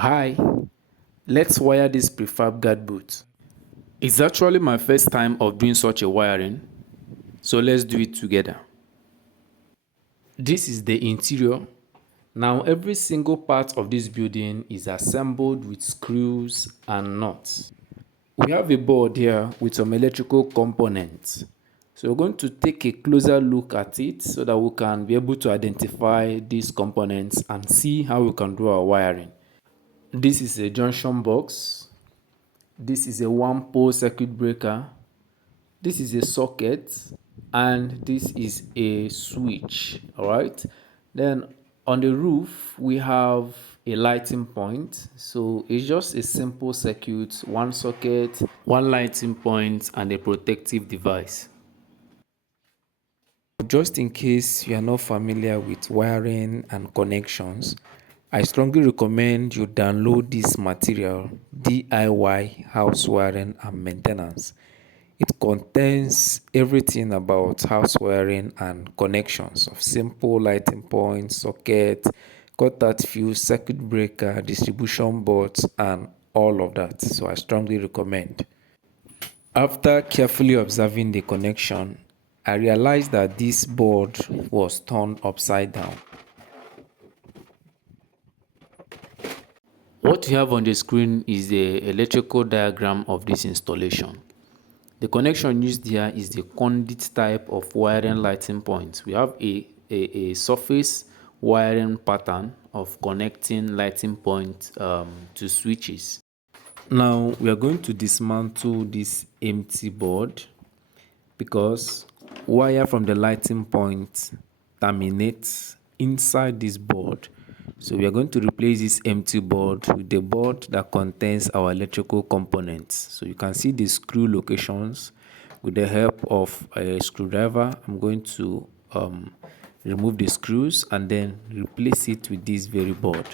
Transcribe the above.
Hi, let's wire this prefab guard boot. It's actually my first time of doing such a wiring, so let's do it together. This is the interior. Now every single part of this building is assembled with screws and nuts. We have a board here with some electrical components. So we're going to take a closer look at it so that we can be able to identify these components and see how we can do our wiring. This is a junction box. This is a one pole circuit breaker. This is a socket, and this is a switch. All right. Then on the roof we have a lighting point. So it's just a simple circuit, one socket, one lighting point, and a protective device. Just in case you are not familiar with wiring and connections, I strongly recommend you download this material, DIY House Wiring and Maintenance. It contains everything about house wiring and connections of simple lighting points, socket, contact fuse, circuit breaker, distribution boards, and all of that. So I strongly recommend. After carefully observing the connection, I realized that this board was turned upside down. What you have on the screen is the electrical diagram of this installation. The connection used here is the conduit type of wiring lighting point. We have a surface wiring pattern of connecting lighting point to switches. Now we are going to dismantle this empty board because wire from the lighting point terminates inside this board. So we are going to replace this empty board with the board that contains our electrical components. So you can see the screw locations. With the help of a screwdriver, I'm going to remove the screws and then replace it with this very board.